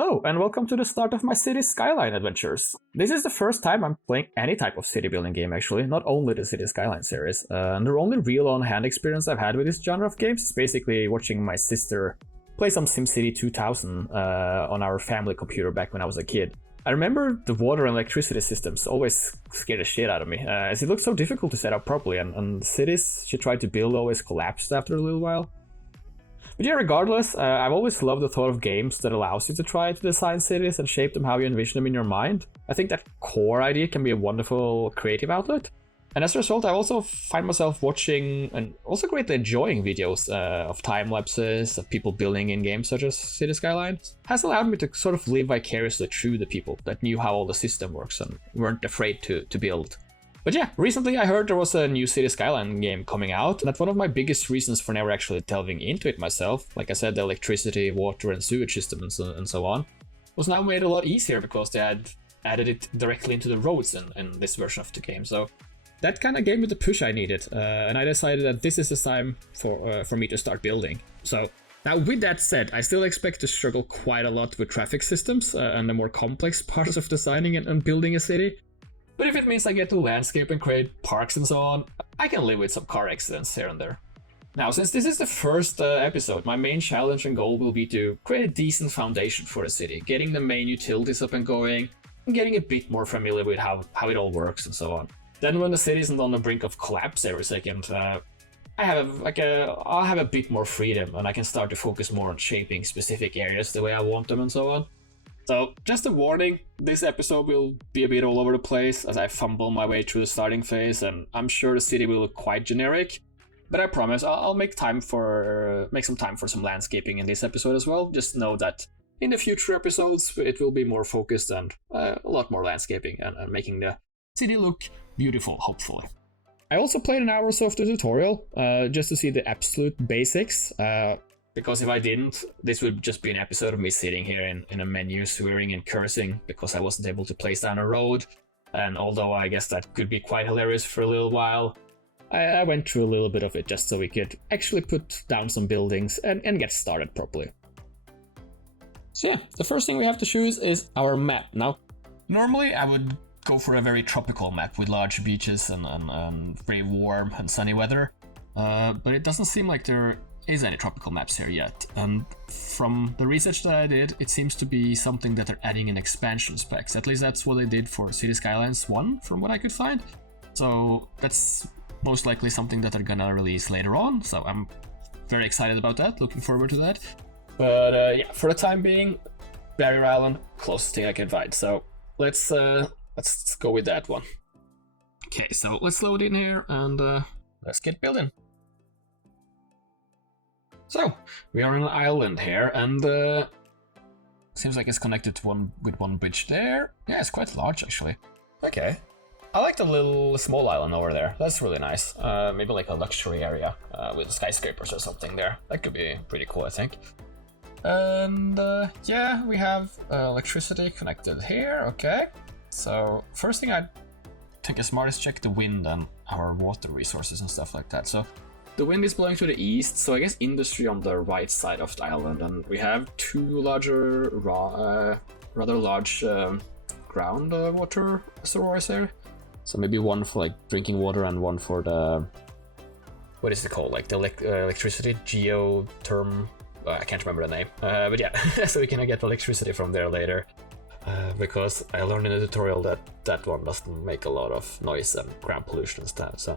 Hello, and welcome to the start of my city Skyline adventures. This is the first time I'm playing any type of city building game actually, not only the City Skyline series. And the only real on-hand experience I've had with this genre of games is basically watching my sister play some SimCity 2000 on our family computer back when I was a kid. I remember the water and electricity systems always scared the shit out of me, as it looked so difficult to set up properly, and cities she tried to build always collapsed after a little while. But yeah, regardless, I've always loved the thought of games that allows you to try to design cities and shape them how you envision them in your mind. I think that core idea can be a wonderful creative outlet. And as a result, I also find myself watching and also greatly enjoying videos of time lapses of people building in games such as City Skyline. Has allowed me to sort of live vicariously through the people that knew how all the system works and weren't afraid to build. But yeah, recently I heard there was a new City Skyline game coming out, and that's one of my biggest reasons for never actually delving into it myself. Like I said, the electricity, water and sewage system and so on was now made a lot easier because they had added it directly into the roads in this version of the game. So that kind of gave me the push I needed, and I decided that this is the time for me to start building. So now with that said, I still expect to struggle quite a lot with traffic systems and the more complex parts of designing and building a city. But if it means I get to landscape and create parks and so on, I can live with some car accidents here and there. Now, since this is the first episode, my main challenge and goal will be to create a decent foundation for the city, getting the main utilities up and going, and getting a bit more familiar with how it all works and so on. Then when the city isn't on the brink of collapse every second, I'll have a bit more freedom and I can start to focus more on shaping specific areas the way I want them and so on. So, just a warning, this episode will be a bit all over the place as I fumble my way through the starting phase, and I'm sure the city will look quite generic, but I promise I'll make some time for some landscaping in this episode as well. Just know that in the future episodes it will be more focused and a lot more landscaping and making the city look beautiful, hopefully. I also played an hour or so of the tutorial, just to see the absolute basics. Because if I didn't, this would just be an episode of me sitting here in a menu swearing and cursing because I wasn't able to place down a road. And although I guess that could be quite hilarious for a little while, I went through a little bit of it just so we could actually put down some buildings and get started properly. So yeah, the first thing we have to choose is our map. Now, normally I would go for a very tropical map with large beaches and very warm and sunny weather. But it doesn't seem like there is any tropical maps here yet, and from the research that I did, it seems to be something that they're adding in expansion specs. At least that's what they did for City Skylines 1, from what I could find. So that's most likely something that they're gonna release later on, so I'm very excited about that, looking forward to that. But yeah, for the time being, Barrier Island, closest thing I can find, so let's go with that one. Okay, so let's load in here and let's get building. So, we are on an island here, and seems like it's connected to with one bridge there. Yeah, it's quite large, actually. Okay. I like the little small island over there. That's really nice. Maybe like a luxury area with skyscrapers or something there. That could be pretty cool, I think. And yeah, we have electricity connected here. Okay. So, first thing I think is smart is check the wind and our water resources and stuff like that. So, the wind is blowing to the east, so I guess industry on the right side of the island, and we have two larger, rather large groundwater reservoirs here. So maybe one for like drinking water and one for the, what is it called? Like the electricity, geotherm. I can't remember the name, but yeah, so we can get electricity from there later. Because I learned in the tutorial that one doesn't make a lot of noise and ground pollution and stuff. So.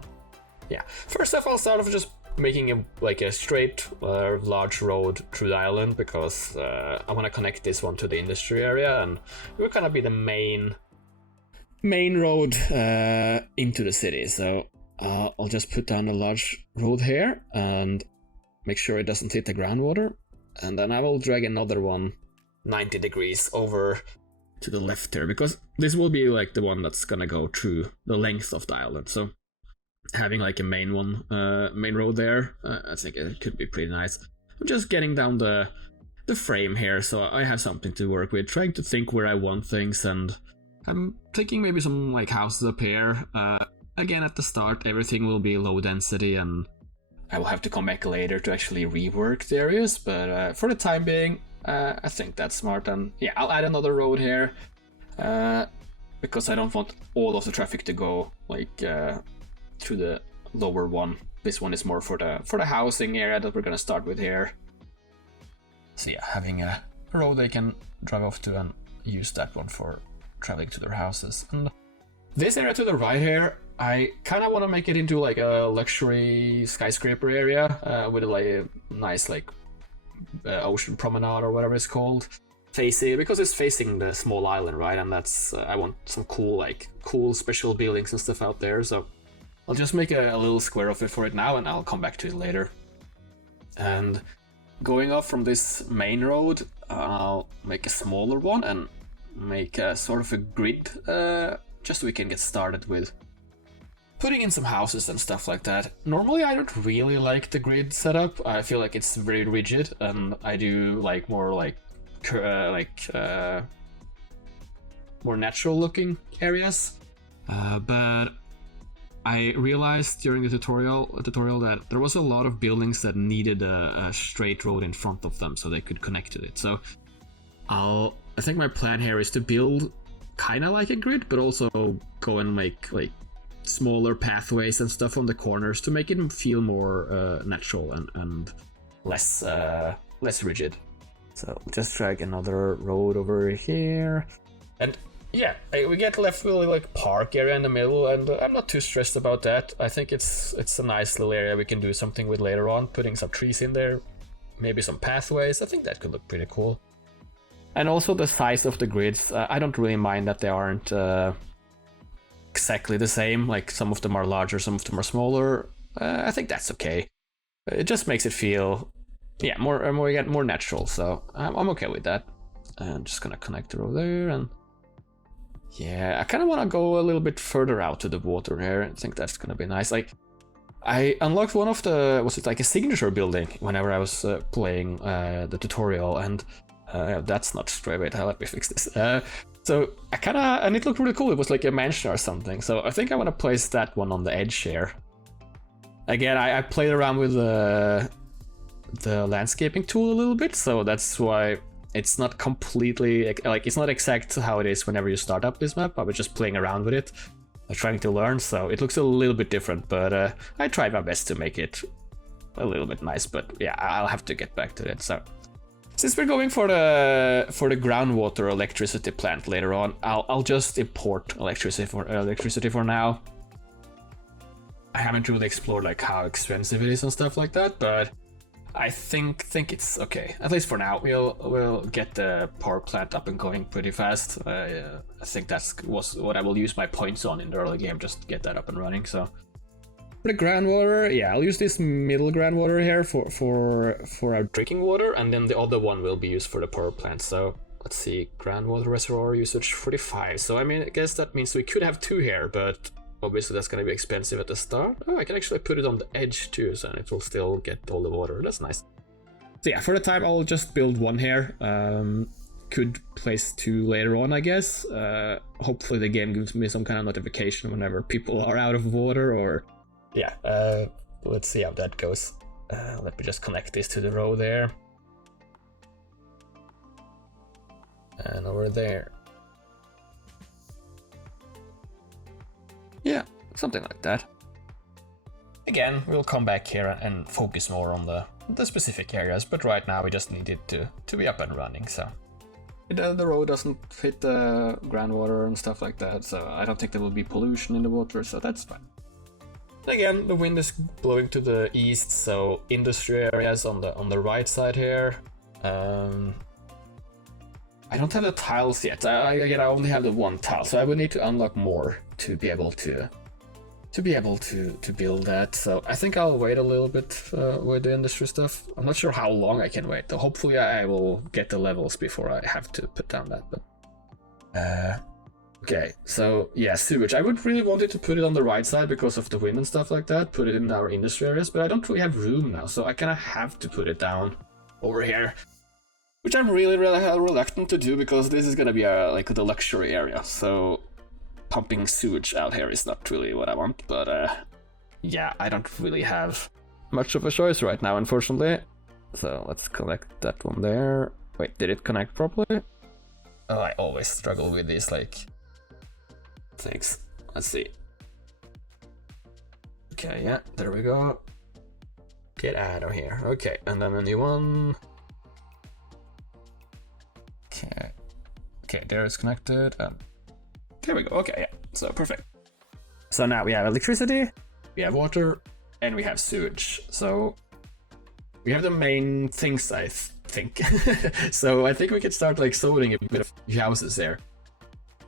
Yeah, first off, I'll start off just making a straight large road through the island because I want to connect this one to the industry area, and it will kind of be the main road into the city. So I'll just put down a large road here and make sure it doesn't hit the groundwater, and then I will drag another one 90 degrees over to the left here because this will be like the one that's gonna go through the length of the island. So having like a main road there, I think it could be pretty nice. I'm just getting down the frame here, so I have something to work with, trying to think where I want things, and I'm thinking maybe some like houses up here. Again, at the start, everything will be low density, and I will have to come back later to actually rework the areas, but for the time being, I think that's smart, and yeah, I'll add another road here, because I don't want all of the traffic to go like to the lower one. This one is more for the housing area that we're gonna start with here. So yeah, having a road they can drive off to and use that one for traveling to their houses. And this area to the right here, I kind of want to make it into like a luxury skyscraper area with like a nice like ocean promenade or whatever it's called, facing, because it's facing the small island, right? And that's I want some cool special buildings and stuff out there. So I'll just make a little square of it for it now, and I'll come back to it later. And going off from this main road, I'll make a smaller one and make a sort of a grid, just so we can get started with putting in some houses and stuff like that. Normally I don't really like the grid setup. I feel like it's very rigid, and I do like more more natural looking areas. But I realized during the tutorial that there was a lot of buildings that needed a straight road in front of them so they could connect to it. So I think my plan here is to build kind of like a grid, but also go and make like smaller pathways and stuff on the corners to make it feel more natural and less rigid. So just drag another road over here, and yeah, we get left with like park area in the middle, and I'm not too stressed about that. I think it's a nice little area we can do something with later on, putting some trees in there, maybe some pathways. I think that could look pretty cool. And also the size of the grids, I don't really mind that they aren't exactly the same. Like some of them are larger, some of them are smaller. I think that's okay. It just makes it feel, yeah, more natural. So I'm okay with that. I'm just gonna connect it over there, and yeah, I kind of want to go a little bit further out to the water here. I think that's gonna be nice. Like I unlocked one of the, was it like a signature building whenever I was playing the tutorial, and that's not straight. Wait, let me fix this. So I kind of, and it looked really cool. It was like a mansion or something. So I think I want to place that one on the edge here. Again, I played around with the landscaping tool a little bit, so that's why it's not completely, like, it's not exact how it is whenever you start up this map. I was just playing around with it, trying to learn, so it looks a little bit different, but I tried my best to make it a little bit nice. But yeah, I'll have to get back to it. So since we're going for the groundwater electricity plant later on, I'll just import electricity for now. I haven't really explored like how expensive it is and stuff like that, but I think it's okay. At least for now, we'll get the power plant up and going pretty fast. I think was what I will use my points on in the early game, just to get that up and running. So for the groundwater, yeah, I'll use this middle groundwater here for our drinking water, and then the other one will be used for the power plant. So let's see, groundwater reservoir usage 45. So I mean, I guess that means we could have 2 here, but obviously that's going to be expensive at the start. Oh, I can actually put it on the edge too, so it will still get all the water. That's nice. So yeah, for the time I'll just build 1 here. Could place 2 later on, I guess. Hopefully the game gives me some kind of notification whenever people are out of water, or yeah, let's see how that goes. Let me just connect this to the row there. And over there. Yeah, something like that. Again, we'll come back here and focus more on the specific areas, but right now we just need it to be up and running, so. The road doesn't fit the groundwater and stuff like that, so I don't think there will be pollution in the water, so that's fine. Again, the wind is blowing to the east, so industry areas on the right side here. I don't have the tiles yet. I only have the 1 tile, so I would need to unlock more to be able to build that. So I think I'll wait a little bit with the industry stuff. I'm not sure how long I can wait, though. Hopefully I will get the levels before I have to put down that. But okay, so yeah, sewage. I would really wanted to put it on the right side because of the wind and stuff like that. Put it in our industry areas, but I don't really have room now, so I kind of have to put it down over here. Which I'm really reluctant to do, because this is gonna be like the luxury area, so pumping sewage out here is not really what I want. But yeah, I don't really have much of a choice right now, unfortunately. So let's connect that one there. Wait, did it connect properly? Oh, I always struggle with these, like, things. Let's see. Okay, yeah, there we go. Get out of here. Okay, and then a new one. Okay. Okay, there it's connected, and there we go. Okay, yeah, so perfect. So now we have electricity, we have water, and we have sewage. So we have the main things, I think. So I think we can start like zoning a bit of houses there.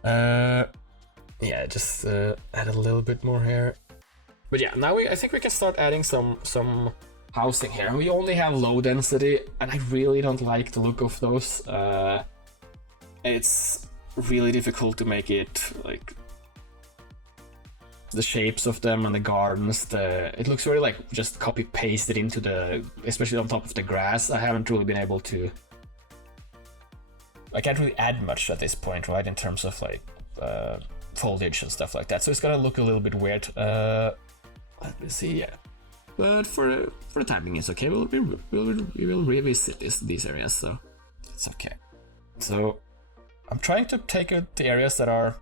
Yeah, just add a little bit more here. But yeah, now I think we can start adding some housing here. We only have low density, and I really don't like the look of those. It's really difficult to make it like the shapes of them and the gardens. It looks very like just copy pasted into the, especially on top of the grass. I haven't really been able to. I can't really add much at this point, right? In terms of like foliage and stuff like that. So it's gonna look a little bit weird. Let me see, yeah. But for the time being, it's okay. We will revisit these areas, so it's okay. So I'm trying to take out the areas that are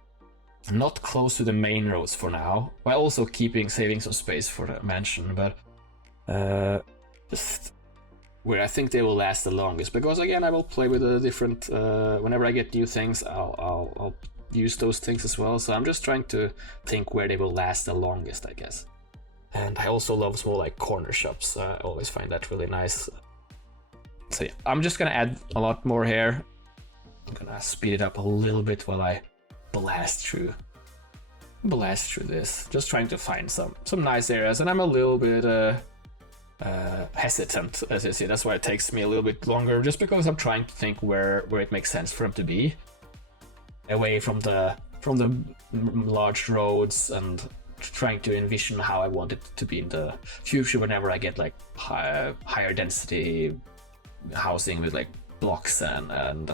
not close to the main roads for now, while also saving some space for the mansion. But just where I think they will last the longest, because again, I will play with a different. Whenever I get new things, I'll use those things as well. So I'm just trying to think where they will last the longest, I guess. And I also love small like corner shops. I always find that really nice. So yeah, I'm just gonna add a lot more here. I'm gonna speed it up a little bit while I blast through this. Just trying to find some nice areas, and I'm a little bit hesitant, as you see. That's why it takes me a little bit longer, just because I'm trying to think where it makes sense for them to be, away from the large roads, and trying to envision how I want it to be in the future whenever I get like higher density housing with like blocks and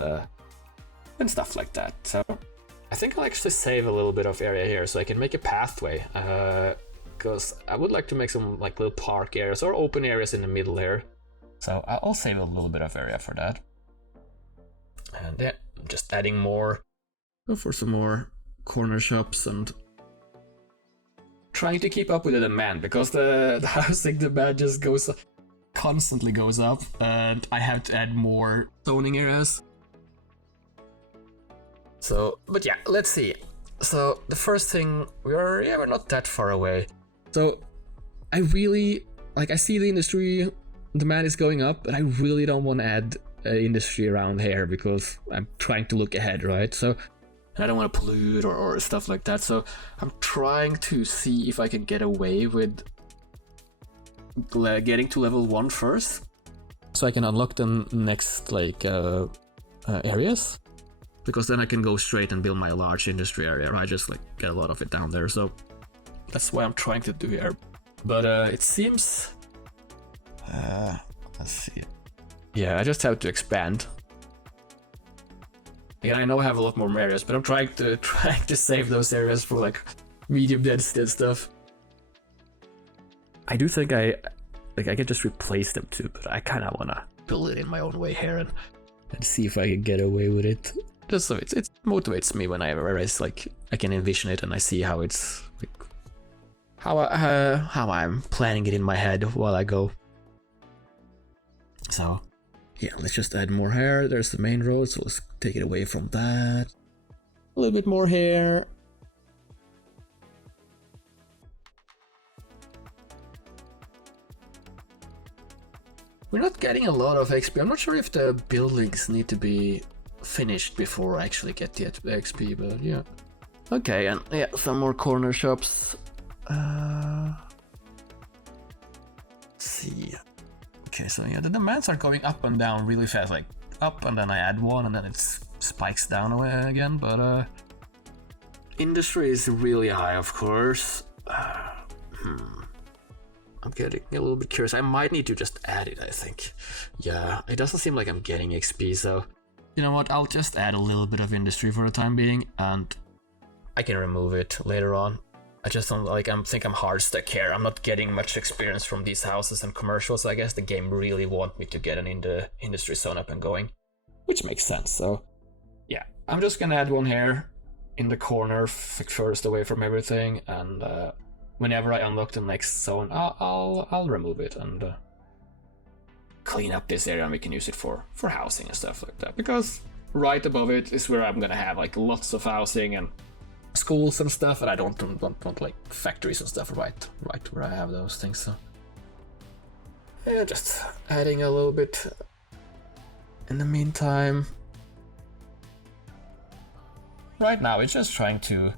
stuff like that. So I think I'll actually save a little bit of area here so I can make a pathway, because I would like to make some like little park areas or open areas in the middle here. So I'll save a little bit of area for that. And yeah, I'm just adding more for some more corner shops and trying to keep up with the demand, because the housing demand just constantly goes up, and I have to add more zoning areas. So, but yeah, let's see. So the first thing, we're not that far away. So I really I see the industry demand is going up, but I really don't want to add industry around here because I'm trying to look ahead, right? So I don't want to pollute or stuff like that. So I'm trying to see if I can get away with getting to level 1 first, so I can unlock the next areas. Because then I can go straight and build my large industry area. I just get a lot of it down there. So that's what I'm trying to do here. But it seems. Let's see. Yeah, I just have to expand. Yeah, I know I have a lot more areas, but I'm trying to save those areas for medium density and stuff. I do think I can just replace them too, but I kind of wanna build it in my own way here and see if I can get away with it. Just so it motivates me whenever I can envision it and I see how it's how I'm planning it in my head while I go. So yeah, let's just add more hair. There's the main road, so let's take it away from that. A little bit more hair. We're not getting a lot of XP. I'm not sure if the buildings need to be finished before I actually get the XP, but yeah. Okay, and yeah, some more corner shops. Let's see. Okay, so yeah, the demands are going up and down really fast, up and then I add one and then it spikes down away again, but industry is really high, of course. I'm getting a little bit curious. I might need to just add it, I think. Yeah, it doesn't seem like I'm getting XP, so you know what, I'll just add a little bit of industry for the time being, and I can remove it later on. I just don't think I'm hard stuck here. I'm not getting much experience from these houses and commercials. I guess the game really want me to get an industry zone up and going. which makes sense. So yeah, I'm just gonna add one here in the corner, furthest away from everything, and whenever I unlock the next zone, I'll remove it and clean up this area, and we can use it for housing and stuff like that. Because right above it is where I'm gonna have like lots of housing and schools and stuff, and I don't want like factories and stuff right where I have those things. So yeah, just adding a little bit in the meantime. Right now it's just trying to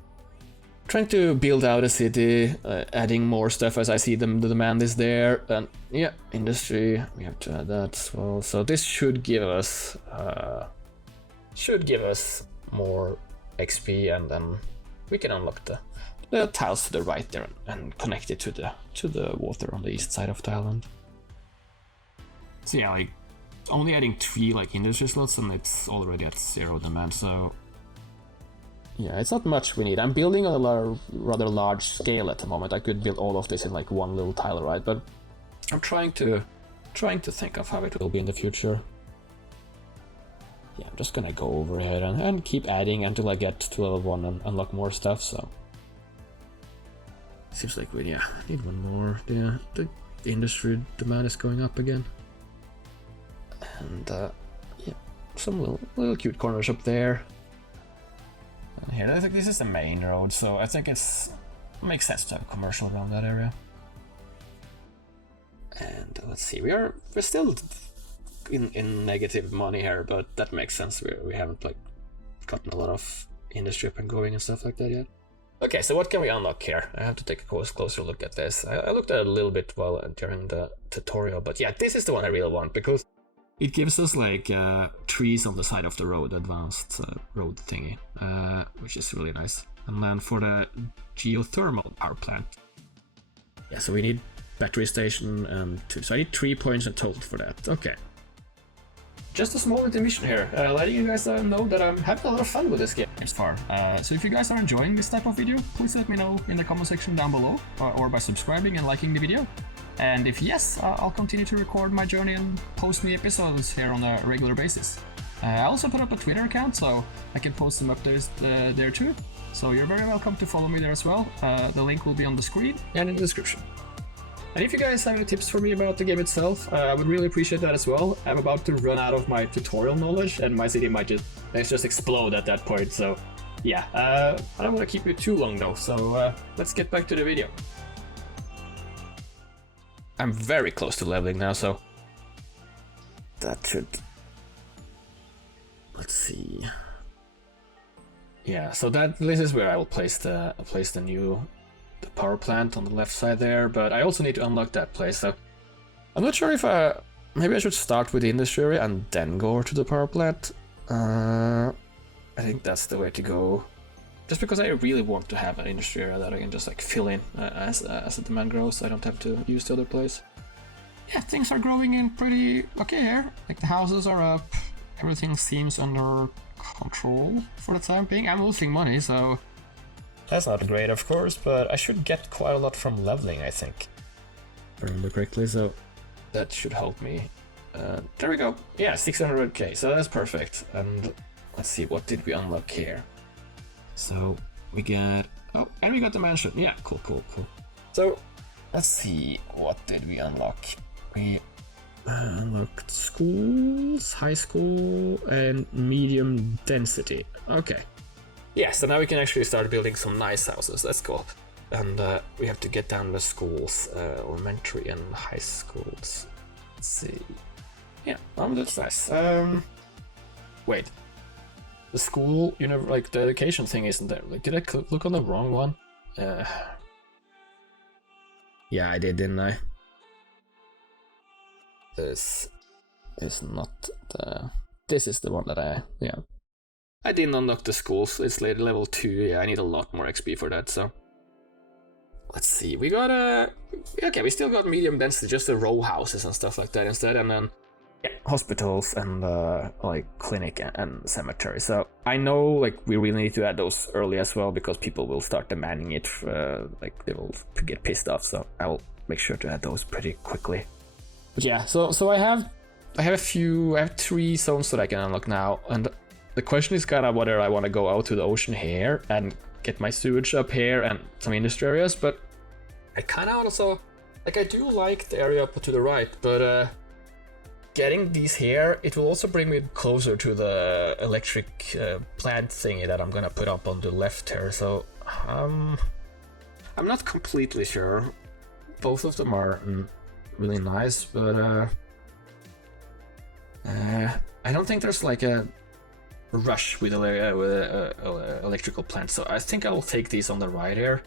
build out a city, adding more stuff as I see the demand is there, and yeah, industry, we have to add that as well. So this should give us more XP, and then we can unlock the tiles to the right there and connect it to the water on the east side of the island. So yeah, like only adding 3 like industry slots, and it's already at 0 demand. So yeah, it's not much we need. I'm building on a rather large scale at the moment. I could build all of this in like one little tile, right? But I'm trying to think of how it will be in the future. Yeah, I'm just gonna go over here and keep adding until I get to level 1 and unlock more stuff. So seems like we need one more. Yeah, the industry demand is going up again, and yeah, some little cute corners up there. And here, I think this is the main road, so I think it makes sense to have a commercial around that area. And let's see, we're still in negative money here, but that makes sense. We haven't like gotten a lot of industry up and going and stuff like that yet. Okay, so what can we unlock here? I have to take a closer look at this. I looked at it a little bit during the tutorial, but yeah, this is the one I really want, because it gives us like trees on the side of the road, advanced road thingy, which is really nice. And then for the geothermal power plant, yeah, so we need battery station and 2. So I need 3 points in total for that. Okay. Just a small intermission here, letting you guys know that I'm having a lot of fun with this game as far. So if you guys are enjoying this type of video, please let me know in the comment section down below, or by subscribing and liking the video. And if yes, I'll continue to record my journey and post new episodes here on a regular basis. I also put up a Twitter account, so I can post some updates there too. So you're very welcome to follow me there as well. The link will be on the screen and in the description. And if you guys have any tips for me about the game itself, I would really appreciate that as well. I'm about to run out of my tutorial knowledge, and my city might just explode at that point. So yeah, I don't want to keep you too long though. So let's get back to the video. I'm very close to leveling now, so that should... Let's see. Yeah, so this is where I will place the power plant on the left side there, but I also need to unlock that place. So I'm not sure if maybe I should start with the industry area and then go over to the power plant. I think that's the way to go. Just because I really want to have an industry area that I can just like fill in as the demand grows, so I don't have to use the other place. Yeah, things are growing in pretty okay here. Like the houses are up, everything seems under control for the time being. I'm losing money, so that's not great, of course, but I should get quite a lot from leveling, I think. If I remember correctly, so that should help me. There we go. Yeah, 600k, so that's perfect. And let's see, what did we unlock here? So we got, oh, and we got the mansion. Yeah, cool. So let's see, what did we unlock? We unlocked schools, high school, and medium density. Okay. Yeah, so now we can actually start building some nice houses. That's cool. And we have to get down the schools, elementary and high schools. Let's see. Yeah, that's nice. Wait. The school, like the education thing isn't there. Like, did I look on the wrong one? Yeah, I did, didn't I? This is not the... This is the one that I didn't unlock the schools. It's level 2. Yeah, I need a lot more XP for that, so... Let's see, we got okay, we still got medium density, just the row houses and stuff like that instead, and then... Yeah, hospitals and like clinic and cemetery. So I know like we really need to add those early as well, because people will start demanding it. Like they will get pissed off. So I will make sure to add those pretty quickly. But yeah, so I have I have 3 zones that I can unlock now, and the question is kind of whether I want to go out to the ocean here and get my sewage up here and some industry areas, but I kind of also, like, I do like the area up to the right, but getting these here, it will also bring me closer to the electric plant thingy that I'm gonna put up on the left here, so I'm not completely sure. Both of them are really nice, but I don't think there's like a rush with electrical plants, so I think I will take these on the right here,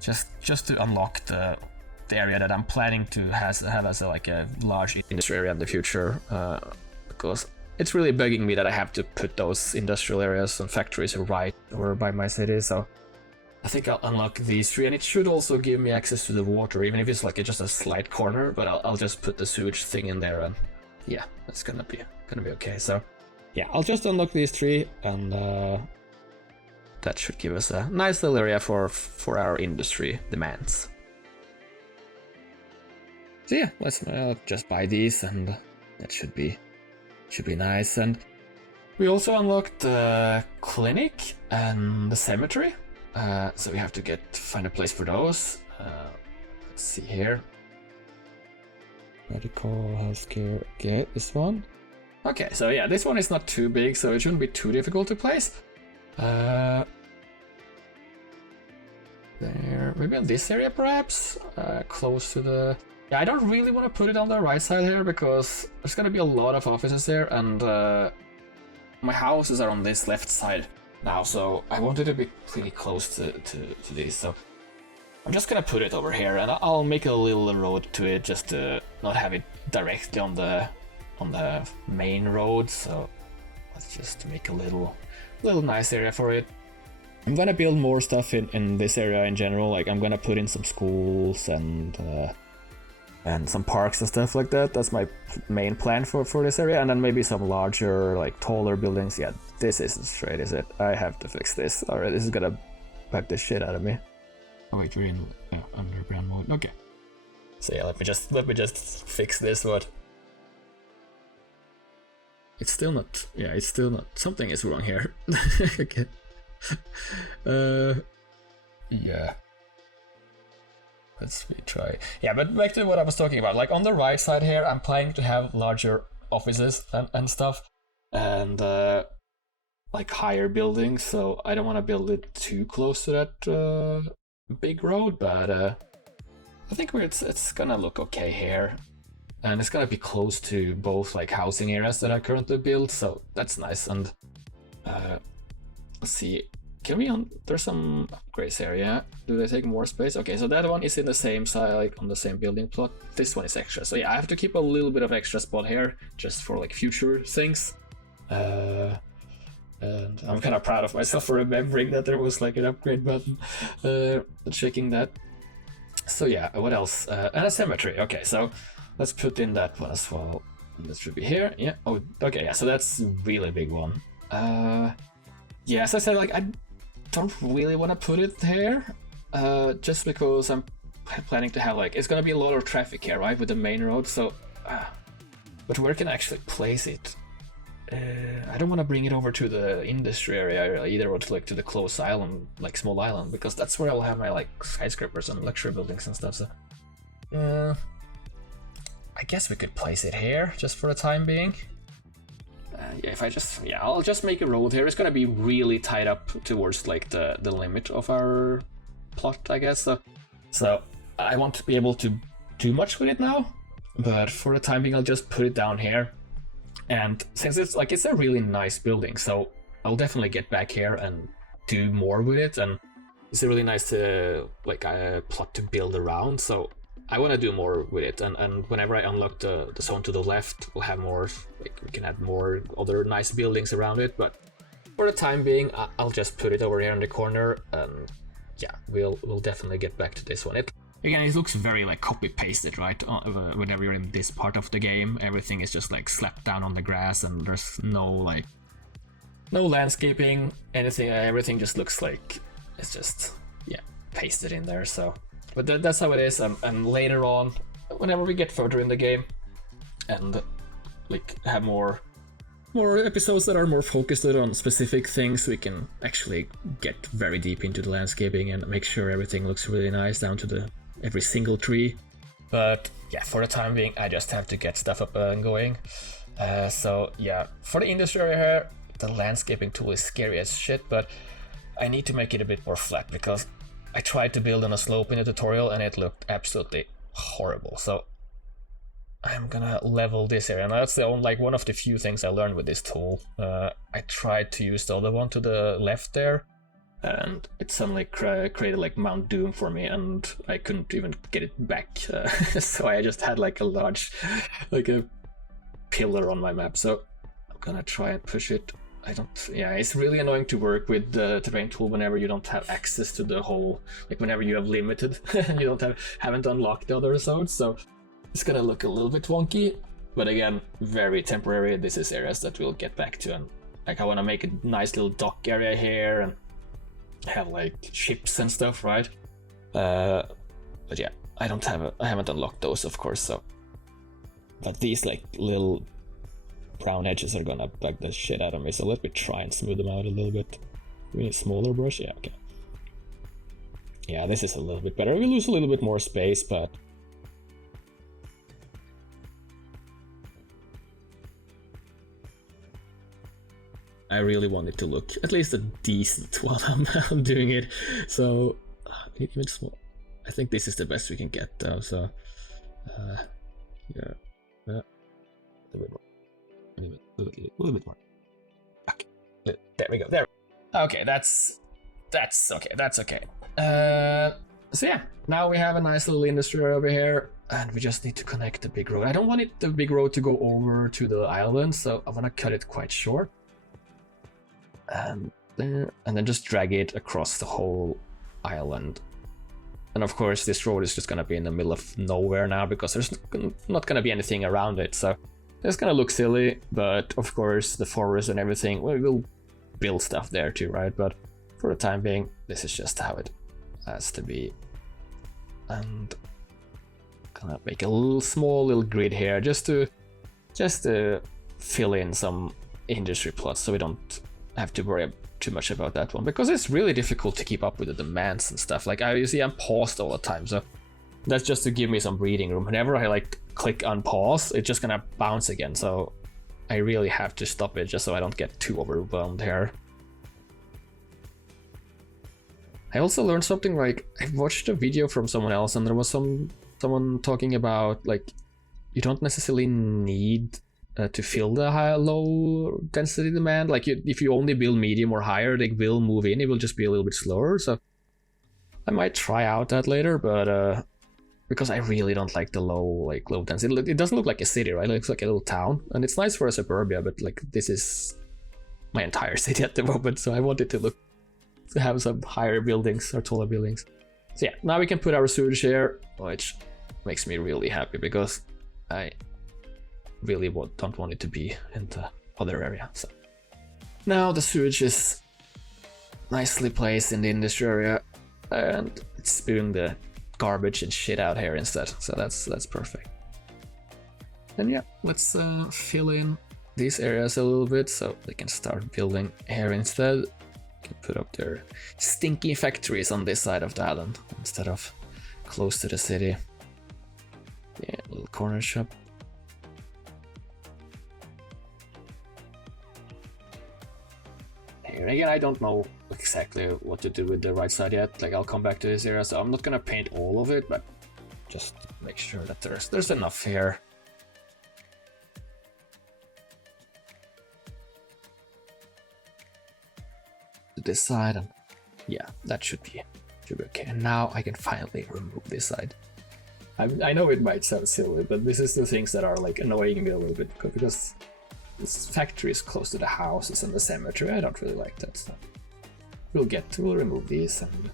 just to unlock the area that I'm planning to have as a large industry area in the future, because it's really bugging me that I have to put those industrial areas and factories right over by my city. So I think I'll unlock these 3, and it should also give me access to the water, even if it's like just a slight corner. But I'll just put the sewage thing in there, and yeah, that's gonna be okay. So yeah, I'll just unlock these 3, and that should give us a nice little area for our industry demands. So yeah, let's just buy these, and that should be nice. And we also unlocked the clinic and the cemetery, so we have to find a place for those. Let's see here. Medical, healthcare, get this one. Okay, so yeah, this one is not too big, so it shouldn't be too difficult to place. There, maybe in this area perhaps, close to the. Yeah, I don't really want to put it on the right side here because there's gonna be a lot of offices there, and my houses are on this left side now, so I wanted to be pretty close to these. So I'm just gonna put it over here, and I'll make a little road to it just to not have it directly on the main road. So let's just make a little nice area for it. I'm gonna build more stuff in this area in general. Like I'm gonna put in some schools and some parks and stuff like that. That's my main plan for this area, and then maybe some larger, like taller buildings. Yeah, this isn't straight, is it? I have to fix this. Alright, this is gonna bug the shit out of me. Oh wait, we're in underground mode. Okay. So yeah, let me just fix this. What? It's still not. Yeah, it's still not. Something is wrong here. Okay. Yeah. Let's try. Yeah, but back to what I was talking about. Like on the right side here, I'm planning to have larger offices and stuff, and like higher buildings. So I don't want to build it too close to that big road, but I think it's gonna look okay here, and it's gonna be close to both like housing areas that I currently build. So that's nice. And let's see. Can we there's some upgrades area. Do they take more space? Okay, so that one is in the same side, like on the same building plot. This one is extra. So yeah, I have to keep a little bit of extra spot here just for like future things. And I'm kind of proud of myself for remembering that there was like an upgrade button, checking that. So yeah, what else? And a cemetery. Okay, so let's put in that one as well. This should be here. Yeah. Oh, okay. Yeah. So that's a really big one. Yeah, as I said, like I don't really want to put it there, just because I'm planning to have like it's gonna be a lot of traffic here, right, with the main road. So, but where can I actually place it? I don't want to bring it over to the industry area either, or to like to the close island, like small island, because that's where I'll have my like skyscrapers and luxury buildings and stuff. So, I guess we could place it here just for the time being. Yeah, I'll just make a road here. It's gonna be really tied up towards like the limit of our plot, I guess. So I won't be able to do much with it now, but for the time being, I'll just put it down here. And since it's a really nice building, so I'll definitely get back here and do more with it. And it's a really nice plot to build around. So I want to do more with it, and whenever I unlock the zone to the left, we'll have more, like we can add more other nice buildings around it. But for the time being, I'll just put it over here in the corner, and yeah, we'll definitely get back to this one. Again, it looks very like copy pasted, right? Whenever you're in this part of the game, everything is just like slapped down on the grass, and there's no landscaping, anything. Everything just looks like it's just pasted in there. So. But that's how it is, and later on, whenever we get further in the game, and like have more episodes that are more focused on specific things, so we can actually get very deep into the landscaping and make sure everything looks really nice down to every single tree. But yeah, for the time being, I just have to get stuff up and going. So yeah, for the industry area here, the landscaping tool is scary as shit, but I need to make it a bit more flat because I tried to build on a slope in the tutorial and it looked absolutely horrible. So I'm gonna level this area. Now that's one of the few things I learned with this tool. I tried to use the other one to the left there, and it suddenly created like Mount Doom for me, and I couldn't even get it back. So I just had like a large, like a pillar on my map. So I'm gonna try and push it. Yeah, it's really annoying to work with the terrain tool whenever you don't have access to the whole, like whenever you have limited, you haven't unlocked the other zones. So it's gonna look a little bit wonky, but again, very temporary. This is areas that we'll get back to, and like I want to make a nice little dock area here and have like ships and stuff, right? But yeah, I haven't unlocked those, of course. So, but these like little brown edges are gonna bug the shit out of me. So let me try and smooth them out a little bit. We need a smaller brush, yeah, okay. Yeah, this is a little bit better. We lose a little bit more space, but I really want it to look at least a decent while I'm doing it. So even small. I think this is the best we can get though. So yeah, a little bit more. Okay, there we go. There. Okay, that's okay. That's okay. So yeah, now we have a nice little industry over here, and we just need to connect the big road. I don't want the big road to go over to the island, so I want to cut it quite short. And then just drag it across the whole island. And of course this road is just gonna be in the middle of nowhere now because there's not gonna be anything around it, so it's gonna look silly, but of course the forest and everything, we will build stuff there too, right? But for the time being, this is just how it has to be. And gonna make a small little grid here just to fill in some industry plots so we don't have to worry too much about that one, because it's really difficult to keep up with the demands and stuff. Like you see I'm paused all the time, so that's just to give me some breathing room. Whenever I like click on pause, it's just gonna bounce again, so I really have to stop it just so I don't get too overwhelmed here. I also learned something, like I watched a video from someone else and there was someone talking about like you don't necessarily need to fill the low density demand. Like if you only build medium or higher, they will move in. It will just be a little bit slower. So I might try out that later, but because I really don't like the low density. It doesn't look like a city, right? It looks like a little town, and it's nice for a suburbia, but like this is my entire city at the moment. So I want it to have some higher buildings or taller buildings. So yeah, now we can put our sewage here, which makes me really happy because I really don't want it to be in the other area. So now the sewage is nicely placed in the industry area, and it's spewing the garbage and shit out here instead. So that's perfect. And yeah, let's fill in these areas a little bit so they can start building here instead. Can put up their stinky factories on this side of the island instead of close to the city. Yeah, a little corner shop. And again, I don't know exactly what to do with the right side yet. Like I'll come back to this area, so I'm not gonna paint all of it, but just make sure that there's enough here. To this side, and yeah, that should be okay. And now I can finally remove this side. I know it might sound silly, but this is the things that are like annoying me a little bit because this factory is close to the houses and the cemetery. I don't really like that stuff. We'll remove these, and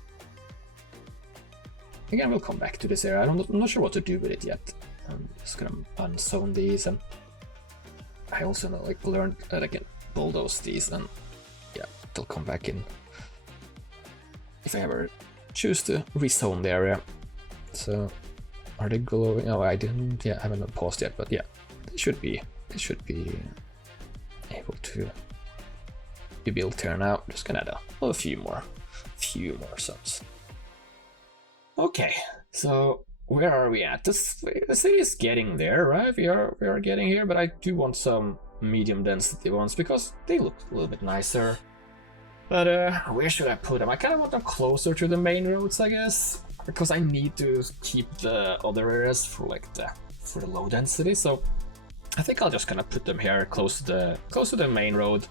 again we'll come back to this area. I'm not sure what to do with it yet. I'm just gonna unzone these, and I also learned that I can bulldoze these, and yeah, they'll come back in if I ever choose to rezone the area. So are they glowing? Oh, I didn't. Yeah, I haven't paused yet, but yeah, they should be it should be able to be built here now. Just gonna add a few more zones. Okay, so where are we at? The city is getting there, right? We are getting here, but I do want some medium density ones because they look a little bit nicer. But where should I put them? I kind of want them closer to the main roads, I guess, because I need to keep the other areas for like for the low density. So I think I'll just kind of put them here close to the main road.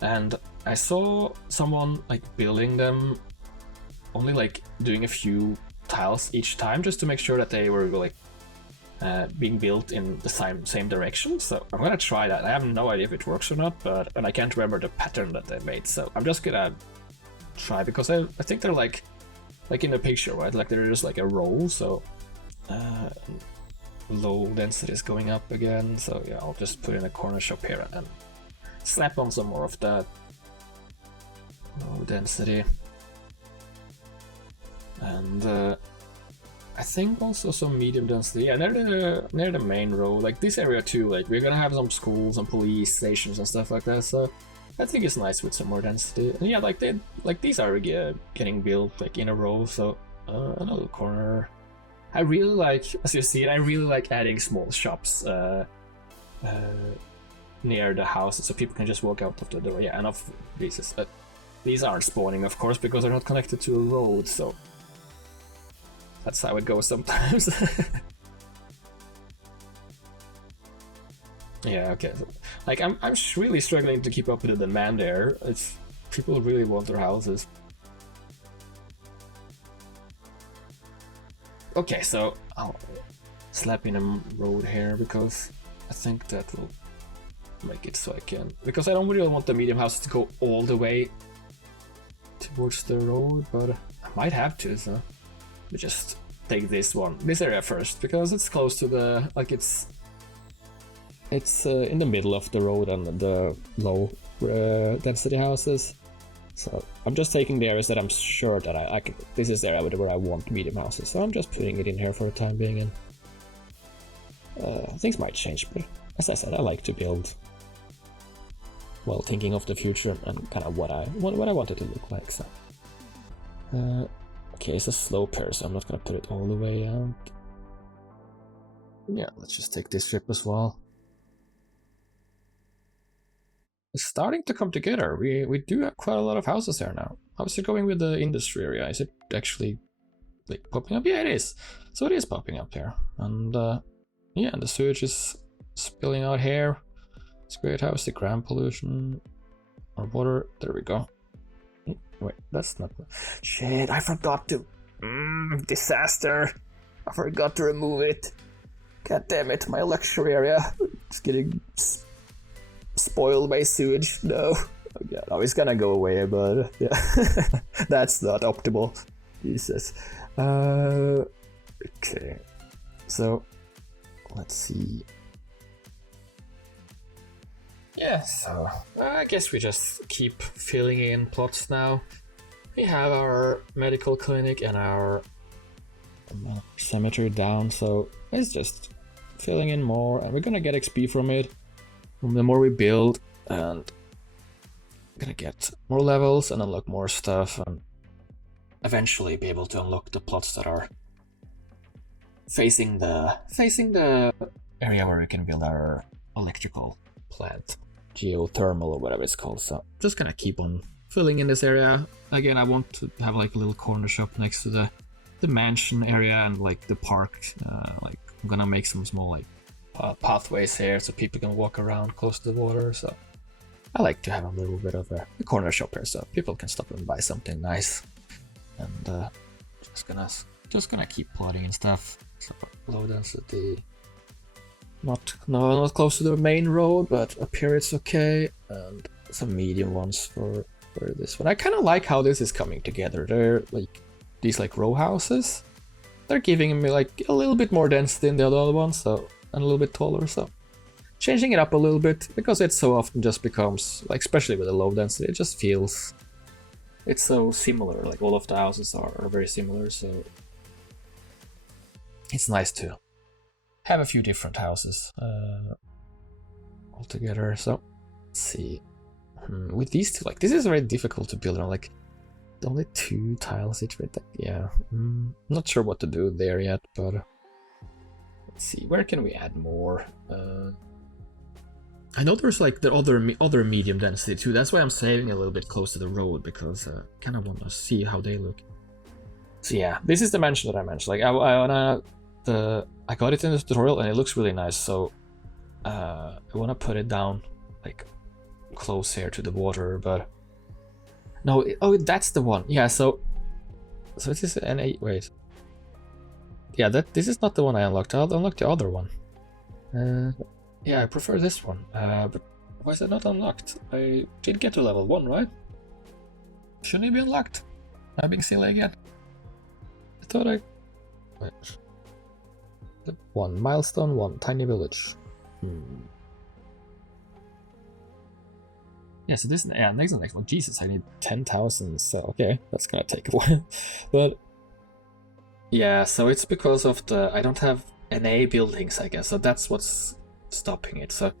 And I saw someone like building them, only like doing a few tiles each time just to make sure that they were like being built in the same direction. So I'm gonna try that. I have no idea if it works or not, and I can't remember the pattern that they made. So I'm just gonna try, because I think they're like in the picture, right? Like they're just like a row. So low density is going up again. So yeah, I'll just put in a corner shop here and slap on some more of that low density. And I think also some medium density, yeah, near the main road, like this area too. Like we're gonna have some schools and police stations and stuff like that. So I think it's nice with some more density. And yeah, like these are getting built like in a row. So another corner. I really like, as you see, I really like adding small shops near the houses so people can just walk out of the door. Yeah, enough pieces. But these aren't spawning, of course, because they're not connected to a road. So that's how it goes sometimes. Yeah, okay. So, like I'm really struggling to keep up with the demand there. It's people really want their houses. Okay, so I'll slap in a road here because I think that will make it so I can, because I don't really want the medium houses to go all the way towards the road, but I might have to, so we just take this area first, because it's close to the, like it's in the middle of the road and the low density houses. So I'm just taking the areas that I'm sure that I can. This is the area where I want medium houses, so I'm just putting it in here for the time being. And things might change, but as I said, I like to build while thinking of the future and kind of what I want it to look like. So okay, it's a slope here, so I'm not gonna put it all the way out. Yeah, let's just take this strip as well. It's starting to come together. We do have quite a lot of houses here now. How's it going with the industry area? Is it actually like popping up? Yeah, it is. So it is popping up here. And yeah, and the sewage is spilling out here. It's great. How's the ground pollution or water? There we go. Wait, that's not... Shit, I forgot to... disaster. I forgot to remove it. God damn it, my luxury area. It's getting spoiled by sewage. No. Oh god, no, it's gonna go away, but yeah. That's not optimal. Jesus. Okay. So, let's see. Yeah, so I guess we just keep filling in plots now. We have our medical clinic and our cemetery down, so it's just filling in more, and we're gonna get XP from it. The more we build, and we're gonna get more levels and unlock more stuff, and eventually be able to unlock the plots that are facing the area where we can build our electrical plant, geothermal or whatever it's called. So just gonna keep on filling in this area. Again, I want to have like a little corner shop next to the mansion area and like the park. Like I'm gonna make some small like pathways here so people can walk around close to the water. So I like to have a little bit of a corner shop here so people can stop and buy something nice. And just gonna keep plotting and stuff. So low density, not close to the main road, but up here it's okay, and some medium ones for this one. I kind of like how this is coming together. They're like these like row houses. They're giving me like a little bit more density than the other ones, so, and a little bit taller. So changing it up a little bit, because it so often just becomes like, especially with the low density, it just feels it's so similar. Like all of the houses are very similar, so it's nice to have a few different houses. altogether. So let's see. With these two, like, this is very difficult to build on. Like, only 2 tiles each way. Yeah, not sure what to do there yet, but let's see. Where can we add more? I know there's like the other medium density too. That's why I'm saving a little bit close to the road, because I kind of want to see how they look. So yeah, this is the mansion that I mentioned. Like I got it in the tutorial and it looks really nice. So I want to put it down like close here to the water, but no. Oh, that's the one. Yeah. So this is an 8. Wait. Yeah, this is not the one I unlocked. I'll unlock the other one. Yeah, I prefer this one. But why is it not unlocked? I did get to level 1, right? Shouldn't it be unlocked? I'm being silly again. I thought I... Wait. 1 milestone, 1 tiny village. Yeah, so this... Yeah, next one. Jesus, I need 10,000, so okay, that's gonna take a while. But... Yeah, so it's because of the... I don't have NA buildings, I guess, so that's what's stopping it. So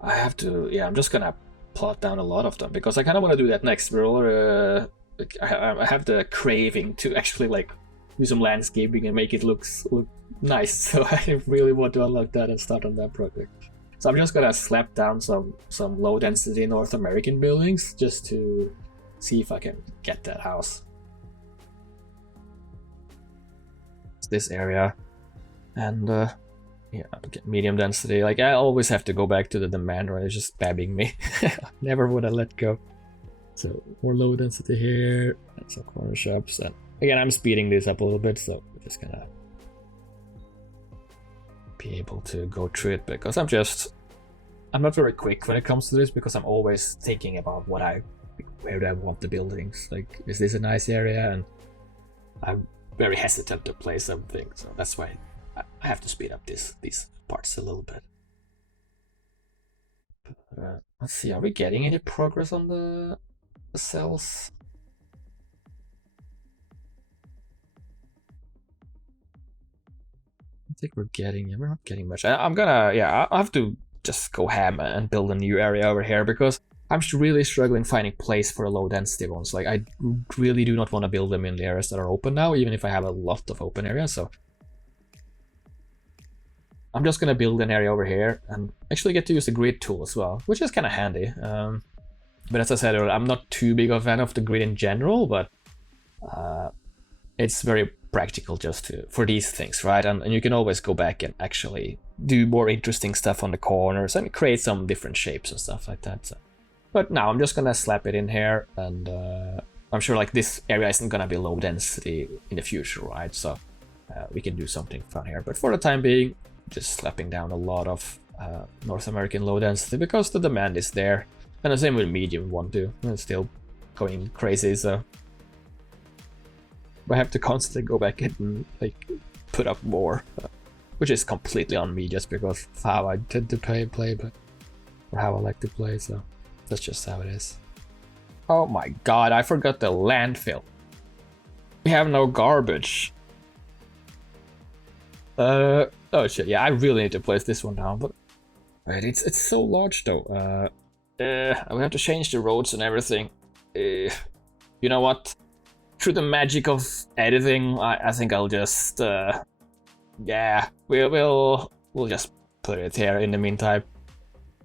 I have to... Yeah, I'm just gonna plot down a lot of them, because I kind of want to do that next. I have the craving to actually, like, do some landscaping and make it look nice, so I really want to unlock that and start on that project. So I'm just gonna slap down some low density North American buildings just to see if I can get that house. It's this area, and yeah, get medium density. Like, I always have to go back to the demand, or it's just stabbing me. Never would I let go. So more low density here, and some corner shops, and again I'm speeding this up a little bit, so we're just gonna be able to go through it, because I'm not very quick when it comes to this, because I'm always thinking about where do I want the buildings, like, is this a nice area, and I'm very hesitant to place something, so that's why I have to speed up these parts a little bit. Let's see, are we getting any progress on the cells? I think we're not getting much. I'm gonna, yeah, I have to just go ham and build a new area over here, because I'm really struggling finding place for the low density ones. Like, I really do not want to build them in the areas that are open now, even if I have a lot of open areas. So I'm just gonna build an area over here and actually get to use the grid tool as well, which is kind of handy. But as I said earlier, I'm not too big of a fan of the grid in general, but it's very practical just for these things, right? And you can always go back and actually do more interesting stuff on the corners and create some different shapes and stuff like that. So. But now I'm just gonna slap it in here, and I'm sure like this area isn't gonna be low density in the future, right? So we can do something fun here. But for the time being, just slapping down a lot of North American low density, because the demand is there. And the same with medium one too. It's still going crazy, so I have to constantly go back and like put up more, which is completely on me, just because of how I tend to play, but or how I like to play. So that's just how it is. Oh my god, I forgot the landfill. We have no garbage. Oh shit, yeah, I really need to place this one down, but wait, it's so large though. I will have to change the roads and everything. You know what? Through the magic of editing, I think I'll just yeah, we'll just put it here in the meantime.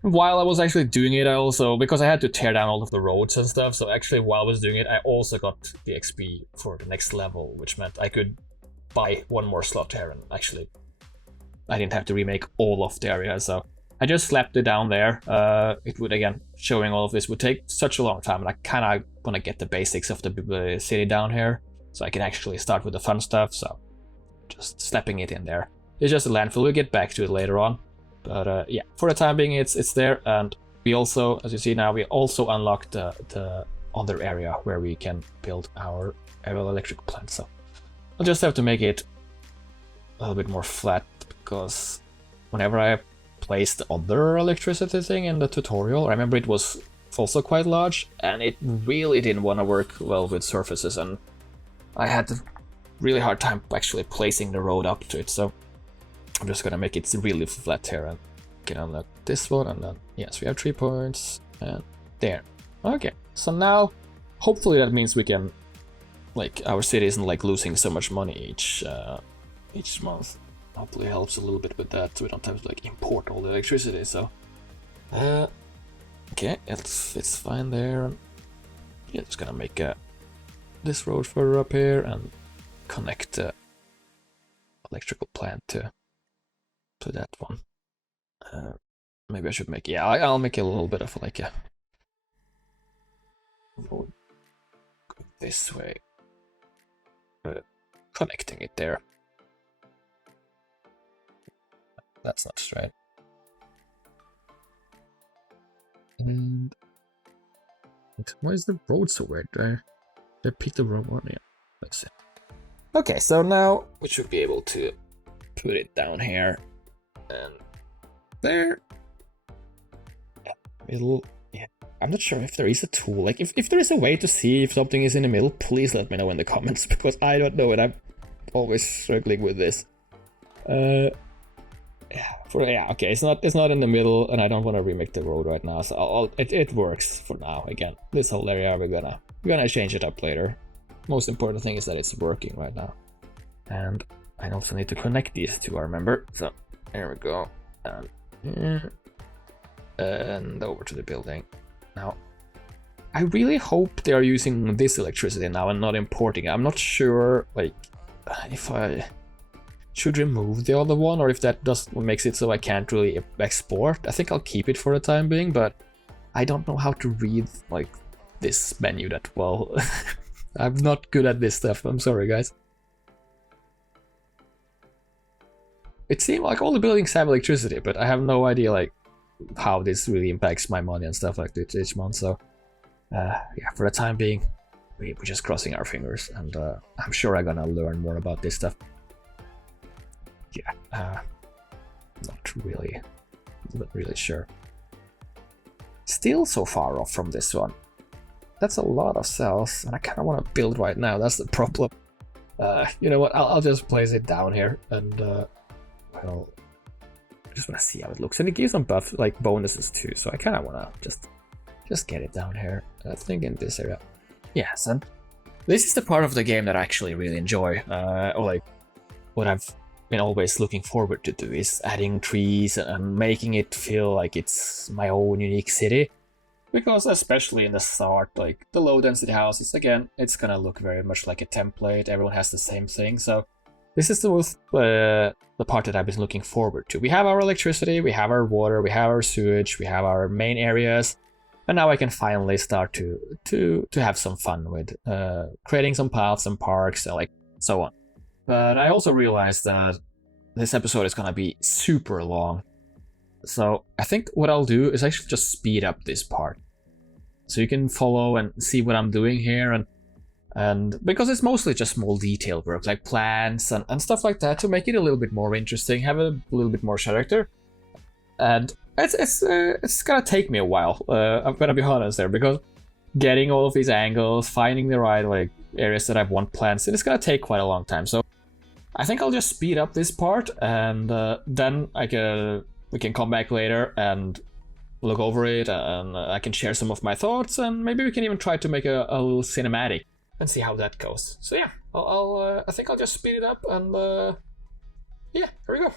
While I was actually doing it, I also, because I had to tear down all of the roads and stuff, so actually while I was doing it, I also got the XP for the next level, which meant I could buy one more slot here, and actually I didn't have to remake all of the area, so I just slapped it down there. It would, again, showing all of this would take such a long time, and I kind of want to get the basics of the city down here, so I can actually start with the fun stuff, so just slapping it in there. It's just a landfill, we'll get back to it later on. But yeah, for the time being, it's there, and we also, as you see now, we also unlocked the other area where we can build our electric plant. So I'll just have to make it a little bit more flat, because whenever I placed the other electricity thing in the tutorial, I remember it was also quite large, and it really didn't want to work well with surfaces, and I had a really hard time actually placing the road up to it. So I'm just gonna make it really flat here, and can unlock this one, and then yes, we have 3 points, and there. Okay, so now hopefully that means we can, like, our city isn't like losing so much money each month. Hopefully it helps a little bit with that, so we don't have to like import all the electricity. So okay, it's fine there. Yeah, just gonna make this road further up here and connect the electrical plant to that one. Maybe I should make, yeah, I'll make a little bit of like a road this way, connecting it there. That's not straight. And why is the road so weird? Did I pick the wrong one? Yeah, let's see. Okay, so now we should be able to put it down here and there. Yeah, I'm not sure if there is a tool. Like, if there is a way to see if something is in the middle, please let me know in the comments, because I don't know and I'm always struggling with this. Yeah, okay, it's not in the middle, and I don't want to remake the road right now, so it works for now. Again, this whole area we're gonna change it up later. Most important thing is that it's working right now, and I also need to connect these two, I remember. So there we go, and over to the building. Now, I really hope they are using this electricity now and not importing it. I'm not sure, like, if I should remove the other one, or if that just makes it so I can't really export. I think I'll keep it for the time being, but I don't know how to read like this menu that well. I'm not good at this stuff, I'm sorry guys. It seemed like all the buildings have electricity, but I have no idea like how this really impacts my money and stuff like this each month, so yeah, for the time being, we're just crossing our fingers, and I'm sure I'm gonna learn more about this stuff. Yeah, not really sure. Still so far off from this one. That's a lot of cells, and I kind of want to build right now. That's the problem. You know what? I'll just place it down here, and well, I just want to see how it looks. And it gives some buff, like bonuses too. So I kind of want to just get it down here. I think in this area. Yes, and this is the part of the game that I actually really enjoy. Or like what I've been always looking forward to do is adding trees and making it feel like it's my own unique city. Because especially in the start, like the low density houses, again, it's gonna look very much like a template. Everyone has the same thing. So this is the part that I've been looking forward to. We have our electricity, we have our water, we have our sewage, we have our main areas, and now I can finally start to have some fun with creating some paths and parks and like so on. But I also realized that this episode is gonna be super long. So I think what I'll do is actually just speed up this part. So you can follow and see what I'm doing here, and because it's mostly just small detail work like plants and stuff like that to make it a little bit more interesting, have a little bit more character. And it's gonna take me a while, I'm gonna be honest there, because getting all of these angles, finding the right like areas that I want plants in, it's gonna take quite a long time. So I think I'll just speed up this part, and then we can come back later and look over it, and I can share some of my thoughts, and maybe we can even try to make a little cinematic and see how that goes. So yeah, I think I'll just speed it up, and yeah, here we go.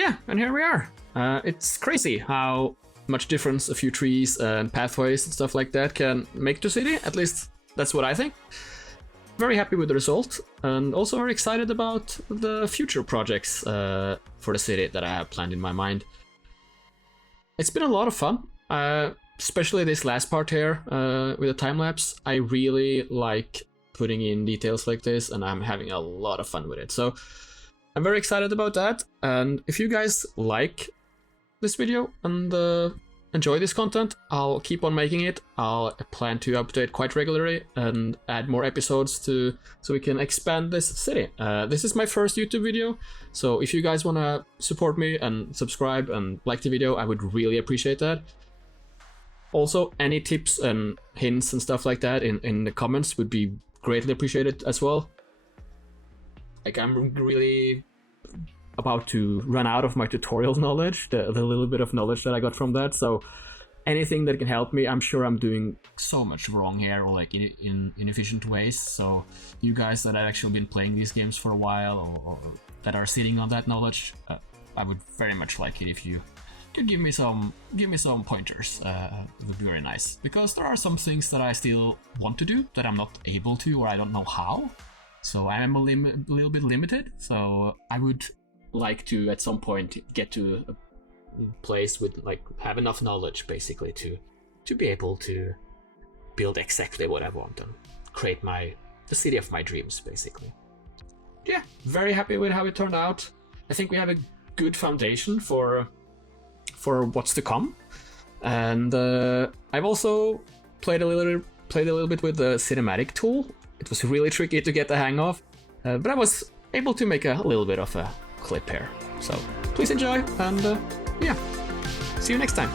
yeah, and here we are. It's crazy how much difference a few trees and pathways and stuff like that can make to city. At least that's what I think. Very happy with the result, and also very excited about the future projects for the city that I have planned in my mind. It's been a lot of fun, especially this last part here with the time-lapse. I really like putting in details like this, and I'm having a lot of fun with it. So I'm very excited about that, and if you guys like this video and enjoy this content, I'll keep on making it. I'll plan to update quite regularly and add more episodes so we can expand this city. This is my first YouTube video, so if you guys want to support me and subscribe and like the video, I would really appreciate that. Also, any tips and hints and stuff like that in the comments would be greatly appreciated as well. Like, I'm really about to run out of my tutorial knowledge, the little bit of knowledge that I got from that, so anything that can help me. I'm sure I'm doing so much wrong here, or like in inefficient ways, so you guys that have actually been playing these games for a while, or that are sitting on that knowledge, I would very much like it if you could give me some pointers. It would be very nice, because there are some things that I still want to do that I'm not able to, or I don't know how, so I am a little bit limited. So I would like to at some point get to a place with, like, have enough knowledge basically to be able to build exactly what I want and create the city of my dreams basically. Yeah, very happy with how it turned out. I think we have a good foundation for what's to come, and I've also played a little bit with the cinematic tool. It was really tricky to get the hang of, but I was able to make a little bit of a clip here. So please enjoy, and yeah, see you next time.